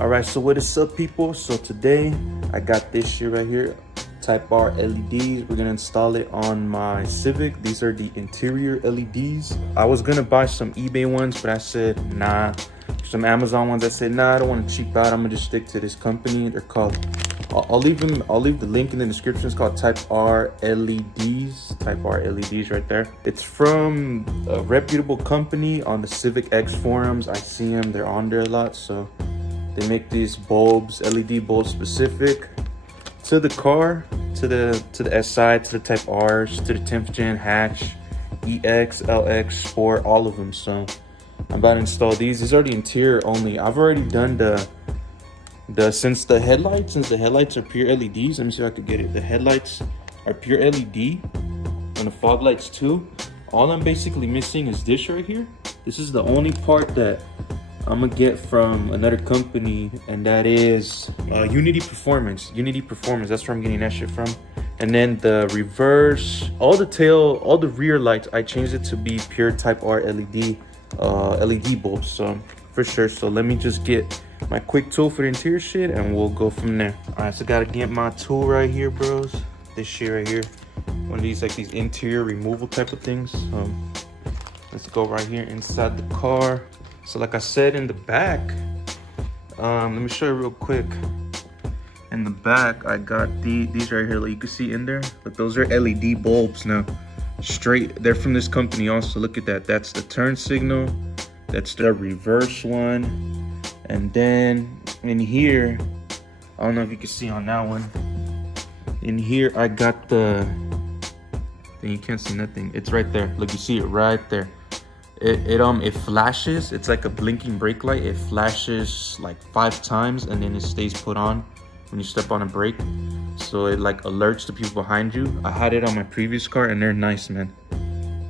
All right, so what is up, people? So today I got this shit right here, TypeRLEDs. We're gonna install it on my Civic. These are the interior LEDs. I was gonna buy some eBay ones, but I said nah. Some Amazon ones, I said nah, I don't want to cheap out. I'm gonna just stick to this company. They're called, I'll leave the link in the description. It's called TypeRLEDs. TypeRLEDs right there. It's from a reputable company on the Civic X forums. I see them, they're on there a lot. So they make these bulbs, LED bulbs specific to the car, to the SI, to the Type Rs, to the 10th gen hatch, EX, LX, Sport, all of them. So I'm about to install these. These are the interior only. I've already done since the headlights are pure LEDs. Let me see if I could get it. The headlights are pure LED, and the fog lights too. All I'm basically missing is this right here. This is the only part that I'm gonna get from another company, and that is Unity Performance. Unity Performance, that's where I'm getting that shit from. And then the reverse, all the rear lights, I changed it to be pure Type R LED LED bulbs. So for sure. So let me just get my quick tool for the interior shit, and we'll go from there. All right, so gotta get my tool right here, bros. This shit right here, one of these, like these interior removal type of things. Let's go right here inside the car. So like I said, in the back, let me show you real quick. In the back, I got these right here, like you can see in there. But those are LED bulbs now. Straight, they're from this company also. Look at that. That's the turn signal. That's the reverse one. And then in here, I don't know if you can see on that one. In here, I got the. You can't see nothing. It's right there. Look, you see it right there. It flashes. It's like a blinking brake light. It flashes like 5 times, and then it stays put on when you step on a brake. So it like alerts the people behind you. I had it on my previous car, and they're nice, man.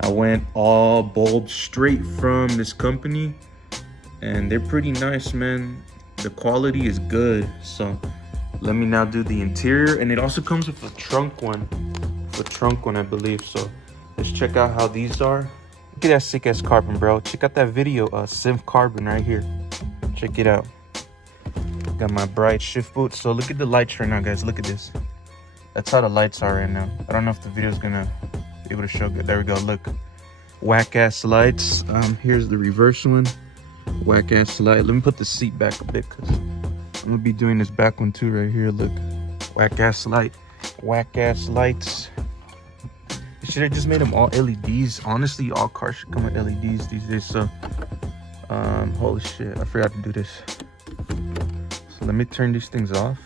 I went all bulbs straight from this company, and they're pretty nice, man. The quality is good. So let me now do the interior, and it also comes with a trunk one. I believe. So let's check out how these are. Look at that sick ass carbon, bro. Check out that video, Synth Carbon right here. Check it out. Got my bright shift boot. So look at the lights right now, guys. Look at this. That's how the lights are right now. I don't know if the video's gonna be able to show good. There we go. Look, whack ass lights. Here's the reverse one. Whack ass light. Let me put the seat back a bit, cause I'm gonna be doing this back one too right here. Look, whack ass light, whack ass lights. Should have just made them all LEDs. Honestly, all cars should come with LEDs these days. So holy shit, I forgot to do this. So let me turn these things off.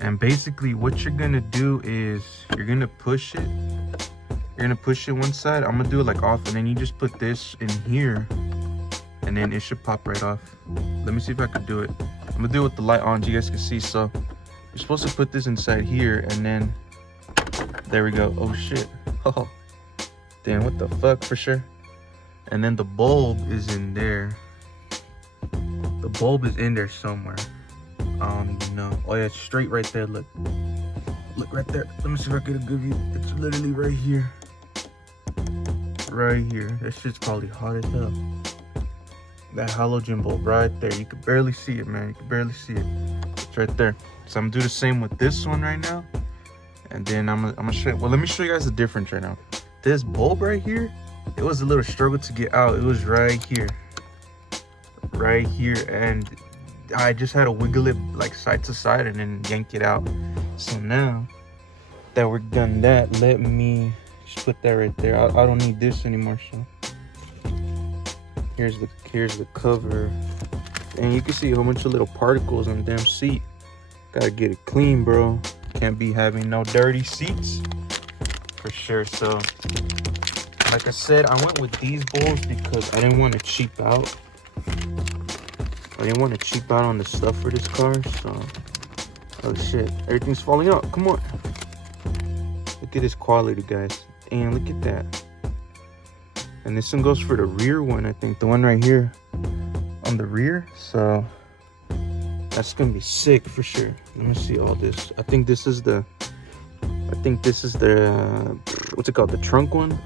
And basically what you're gonna do is you're gonna push it one side. I'm gonna do it like off, and then you just put this in here, and then it should pop right off. Let me see if I can do it. I'm gonna do it with the light on so you guys can see. So you're supposed to put this inside here, and then there we go. Oh shit. Oh damn, what the fuck, for sure. And then the bulb is in there. The bulb is in there somewhere. I don't even know. Oh yeah, it's straight right there. Look right there. Let me see if I get a good view. It's literally right here. Right here. That shit's probably hot as hell. That halogen bulb right there. You can barely see it, man. You can barely see it. It's right there. So I'm gonna do the same with this one right now. And then I'm gonna show you. Well, let me show you guys the difference right now. This bulb right here, it was a little struggle to get out. It was right here. Right here. And I just had to wiggle it like side to side and then yank it out. So now that we're done that, let me just put that right there. I don't need this anymore. So here's the cover, and you can see a whole bunch of little particles on the damn seat. Gotta get it clean, bro. Can't be having no dirty seats, for sure. So like I said, I went with these bulbs because I didn't want to cheap out. I didn't want to cheap out on the stuff for this car. So oh shit, everything's falling out. Come on, look at this quality, guys. And look at that. And this one goes for the rear one, I think, the one right here on the rear. So that's gonna be sick for sure. Let me see all this. I think this is the what's it called, the trunk one.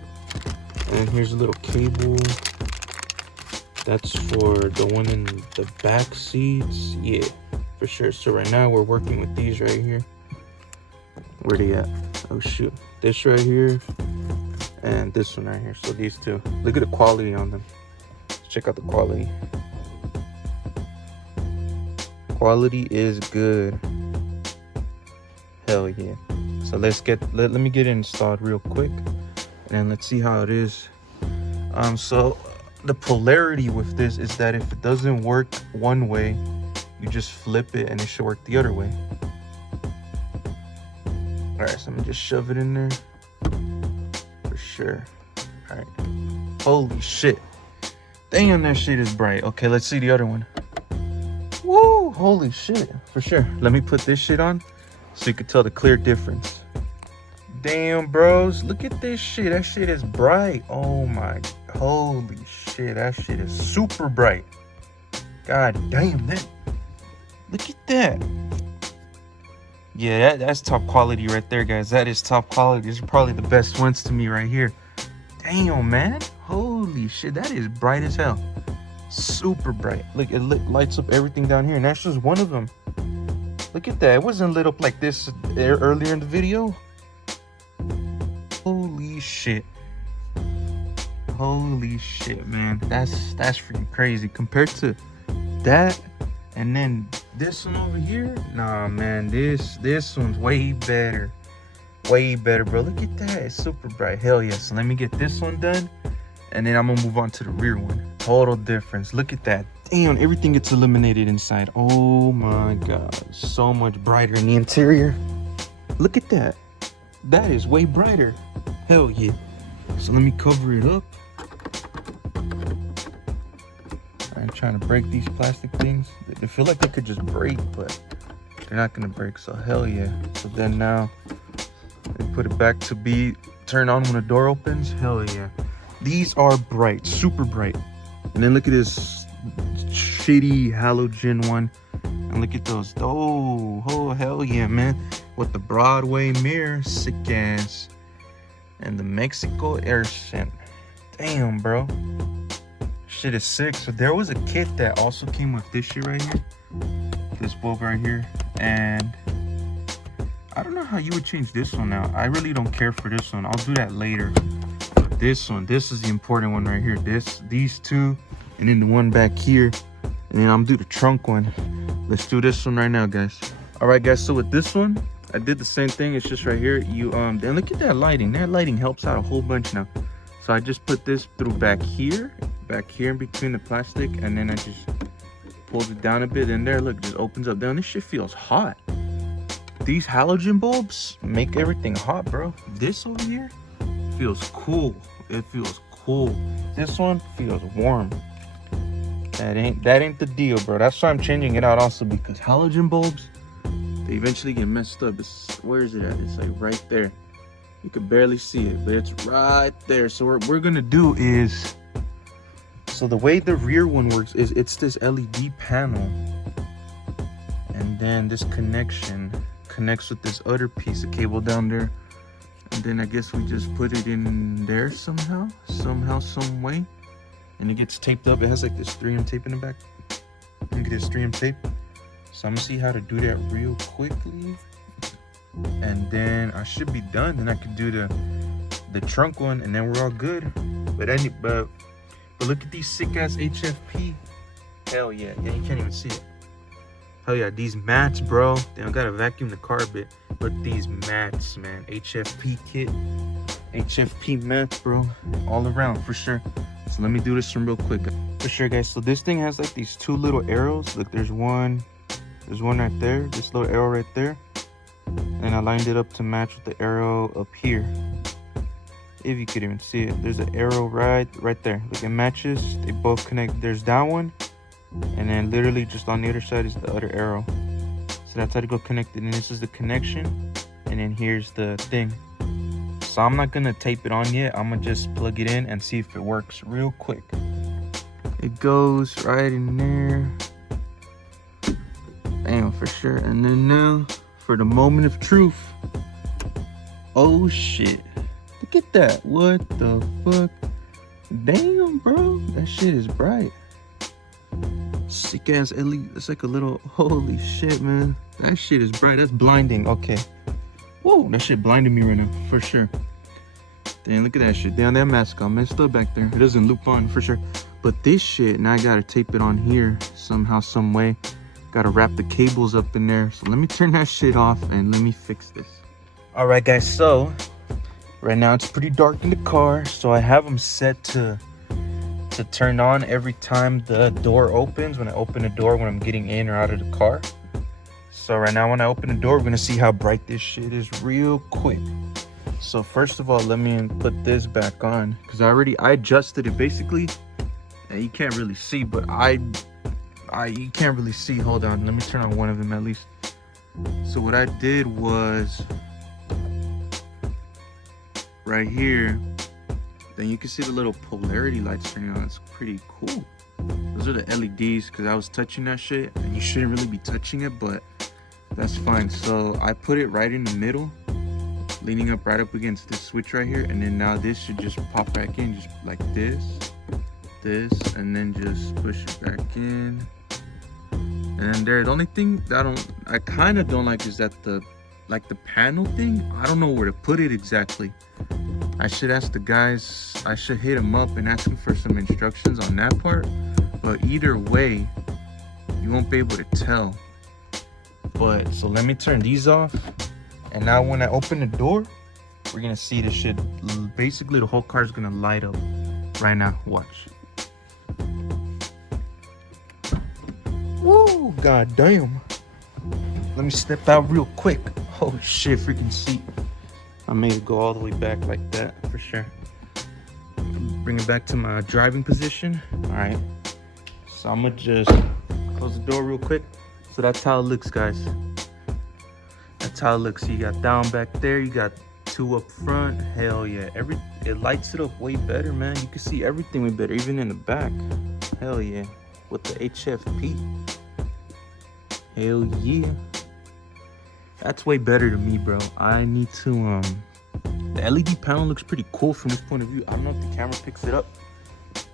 And here's a little cable. That's for the one in the back seats. Yeah, for sure. So right now we're working with these right here. Where they at? Oh shoot, this right here and this one right here. So these two, look at the quality on them. Let's check out the quality. Quality is good. Hell yeah. So let's get, let me get it installed real quick and let's see how it is. So the polarity with this is that if it doesn't work one way, you just flip it and it should work the other way. All right, so I'm gonna just shove it in there for sure. All right, holy shit. Damn, that shit is bright. Okay, let's see the other one. Woo, holy shit, for sure. Let me put this shit on so you can tell the clear difference. Damn, bros, look at this shit. That shit is bright. Oh my, holy shit, that shit is super bright. God damn, that, look at that. Yeah, that's top quality right there, guys. That is top quality. These are probably the best ones to me right here. Damn, man, holy shit, that is bright as hell. Super bright. Look, it lights up everything down here, and that's just one of them. Look at that. It wasn't lit up like this earlier in the video. Holy shit. Holy shit, man. That's freaking crazy. Compared to that and then this one over here, nah, man, this one's way better. Way better, bro. Look at that. It's super bright. Hell yeah. So let me get this one done, and then I'm gonna move on to the rear one. Total difference. Look at that. Damn, everything gets illuminated inside. Oh my god, so much brighter in the interior. Look at that. That is way brighter. Hell yeah. So let me cover it up. I'm trying to break these plastic things. They feel like they could just break, but they're not gonna break. So hell yeah. So then now they put it back to be turned on when the door opens. Hell yeah. These are bright, super bright. And then look at this shitty halogen one. And look at those. Oh, hell yeah, man. With the Broadway mirror, sick ass. And the Mexico air scent. Damn, bro. Shit is sick. So there was a kit that also came with this shit right here. This bulb right here. And I don't know how you would change this one out. I really don't care for this one. I'll do that later. But this one, this is the important one right here. These two, and then the one back here. And then I'm gonna do the trunk one. Let's do this one right now, guys. All right, guys, so with this one, I did the same thing. It's just right here. And look at that lighting. That lighting helps out a whole bunch now. So I just put this through back here in between the plastic, and then I just pulled it down a bit, and there, look, it just opens up down. This shit feels hot. These halogen bulbs make everything hot, bro. This over here feels cool. It feels cool. This one feels warm. That ain't the deal, bro. That's why I'm changing it out also, because halogen bulbs, they eventually get messed up. Where is it at? It's like right there. You can barely see it, but it's right there. So what we're gonna do is, so the way the rear one works is it's this LED panel, and then this connection connects with this other piece of cable down there, and then I guess we just put it in there somehow, some way, and it gets taped up. It has like this 3M tape in the back. Look at this 3M tape. So I'm gonna see how to do that real quickly, and then I should be done. Then I can do the trunk one, and then we're all good. But look at these sick ass HFP. Hell yeah, you can't even see it. Hell yeah, these mats, bro. Damn, I gotta vacuum the car a bit. But these mats, man. HFP kit. HFP mats, bro. All around, for sure. So let me do this one real quick. For sure, guys. So this thing has like these two little arrows. Look, there's one right there. This little arrow right there. And I lined it up to match with the arrow up here. If you could even see it. There's an arrow right there. Look, it matches. They both connect. There's that one. And then literally just on the other side is the other arrow. So that's how to go connect it. And this is the connection. And then here's the thing. So I'm not gonna tape it on yet. I'm gonna just plug it in and see if it works real quick. It goes right in there. Bam, for sure. And then now for the moment of truth. Oh shit. Look at that. What the fuck? Damn, bro. That shit is bright. Sick ass LED. It's like a little, holy shit, man. That shit is bright. That's blinding. Okay. Whoa, that shit blinded me right now, for sure. Damn, look at that shit. Damn, that mask got messed up back there. It doesn't loop on, for sure. But this shit, now I gotta tape it on here somehow, some way. Gotta wrap the cables up in there. So let me turn that shit off and let me fix this. All right, guys, so right now it's pretty dark in the car. So I have them set to turn on every time the door opens. When I open the door, when I'm getting in or out of the car. So right now when I open the door, we're gonna see how bright this shit is real quick. So first of all, let me put this back on because I adjusted it. Basically, you can't really see, but you can't really see. Hold on, let me turn on one of them at least. So what I did was right here, then you can see the little polarity lights turning on. It's pretty cool. Those are the LEDs because I was touching that shit and you shouldn't really be touching it, but that's fine. So I put it right in the middle, leaning up right up against this switch right here, and then now this should just pop back in just like this, and then just push it back in. And then there, the only thing that I kind of don't like is that the panel thing, I don't know where to put it exactly. I should ask the guys, I should hit them up and ask them for some instructions on that part. But either way, you won't be able to tell. But so let me turn these off. And now when I open the door, we're gonna see this shit. Basically the whole car is gonna light up right now. Watch. Woo, god damn. Let me step out real quick. Oh shit, freaking seat. I made it go all the way back like that for sure. Bring it back to my driving position. All right. So I'm gonna just close the door real quick. So that's how it looks, guys. That's how it looks. You got down back there. You got two up front. Hell yeah. It lights it up way better, man. You can see everything way better, even in the back. Hell yeah. With the HFP. Hell yeah. That's way better to me, bro. I need to, the LED panel looks pretty cool from this point of view. I don't know if the camera picks it up.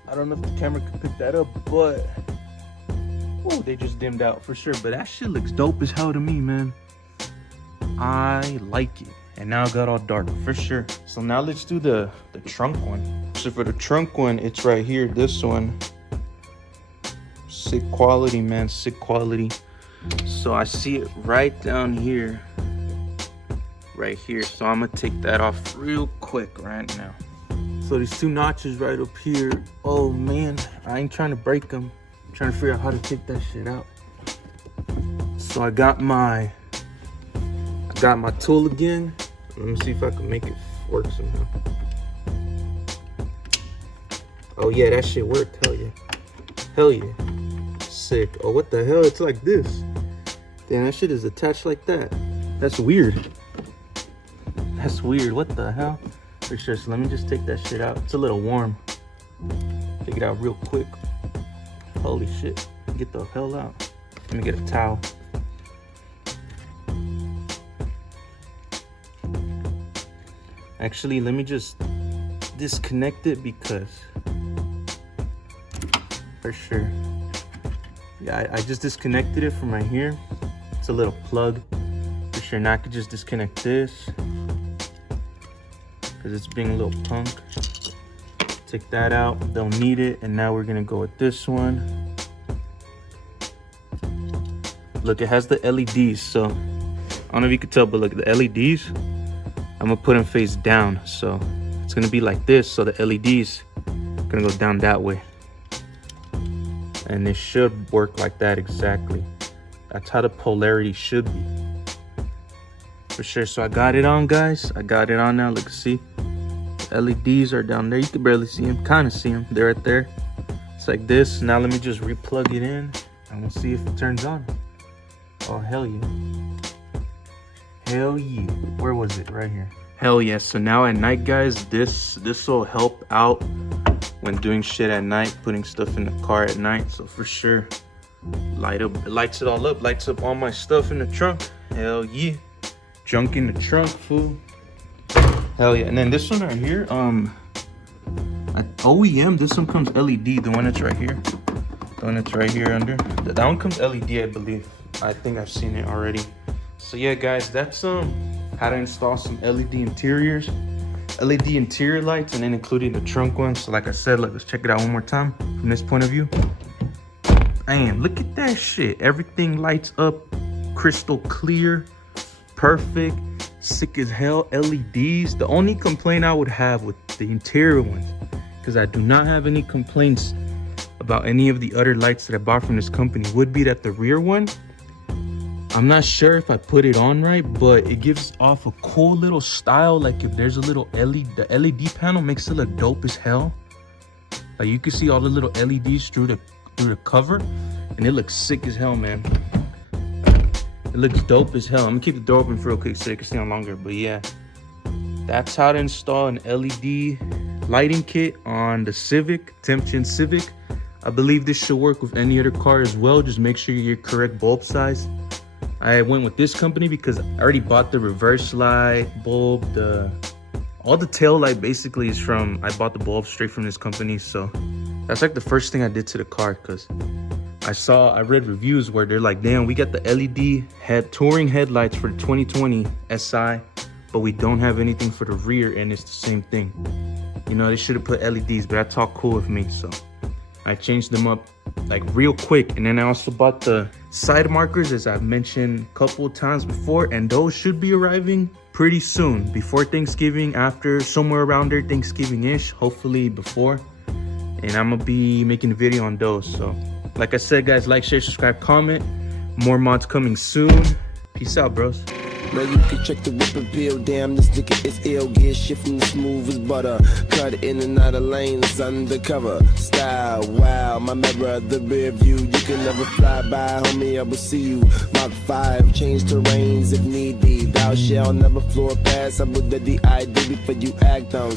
I don't know if the camera can pick that up, but, oh, they just dimmed out for sure. But that shit looks dope as hell to me, man. I like it. And now it got all dark for sure. So now let's do the trunk one. So for the trunk one, it's right here, this one. Sick quality, man, sick quality. So I see it right down here, right here. So I'm gonna take that off real quick right now. So these two notches right up here, oh man, I ain't trying to break them. I'm trying to figure out how to take that shit out. So I got my tool again. Let me see if I can make it work somehow. Oh yeah, that shit worked, hell yeah. Hell yeah. Sick. Oh, what the hell? It's like this. Damn, that shit is attached like that. That's weird. That's weird. What the hell? For sure. So let me just take that shit out. It's a little warm. Take it out real quick. Holy shit. Get the hell out. Let me get a towel. Actually, let me just disconnect it because for sure. Yeah, I just disconnected it from right here. It's a little plug for sure. Now I could just disconnect this because it's being a little punk. Take that out, don't need it. And now we're gonna go with this one. Look, it has the LEDs. So I don't know if you can tell, but look, the LEDs, I'm gonna put them face down. So it's gonna be like this. So the LEDs are gonna go down that way. And it should work like that exactly. That's how the polarity should be. For sure. So I got it on, guys. I got it on now. Look, see? The LEDs are down there. You can barely see them. Kind of see them. They're right there. It's like this. Now let me just re-plug it in. And we'll see if it turns on. Oh, hell yeah. Hell yeah. Where was it? Right here. Hell yeah. So now at night, guys, this will help out when doing shit at night, putting stuff in the car at night. So for sure, lights it all up, lights up all my stuff in the trunk. Hell yeah. Junk in the trunk, fool. Hell yeah. And then this one right here, at OEM, this one comes LED, the one that's right here. one that's right here under. That one comes LED, I believe. I think I've seen it already. So yeah, guys, that's how to install some LED interiors, LED interior lights, and then including the trunk one. So like I said, let's check it out one more time from this point of view. Man, look at that shit. Everything lights up crystal clear, perfect, sick as hell. LEDs. The only complaint I would have with the interior ones, because I do not have any complaints about any of the other lights that I bought from this company, would be that the rear one, I'm not sure if I put it on right, but it gives off a cool little style. Like if there's a little LED, the LED panel makes it look dope as hell. Like you can see all the little LEDs through the cover, and it looks sick as hell, man. It looks dope as hell. I'm gonna keep the door open for real quick so it can stay on longer. But yeah, that's how to install an LED lighting kit on the Civic, Temption Civic. I believe this should work with any other car as well. Just make sure you get correct bulb size. I went with this company because I already bought the reverse light bulb. All the tail light basically is from, I bought the bulb straight from this company. So that's like the first thing I did to the car, because I read reviews where they're like, damn, we got the LED touring headlights for the 2020 SI, but we don't have anything for the rear, and it's the same thing. You know, they should have put LEDs, but that's all cool with me. So I changed them up like real quick. And then I also bought the side markers, as I've mentioned a couple of times before, and those should be arriving pretty soon, before Thanksgiving, after, somewhere around there, Thanksgiving-ish, hopefully before. And I'm gonna be making a video on those. So like I said, guys, like, share, subscribe, comment. More mods coming soon. Peace out, bros. Now you can check the whip and peel. Damn, this nigga is ill. Gear shifting the smooth as butter. Cut in and out of lanes undercover. Style, wow, my mirror, the rear view. You can never fly by, homie, I will see you. Mach 5, change terrains if need be. Thou shall never floor pass. I will do the ID before you act on.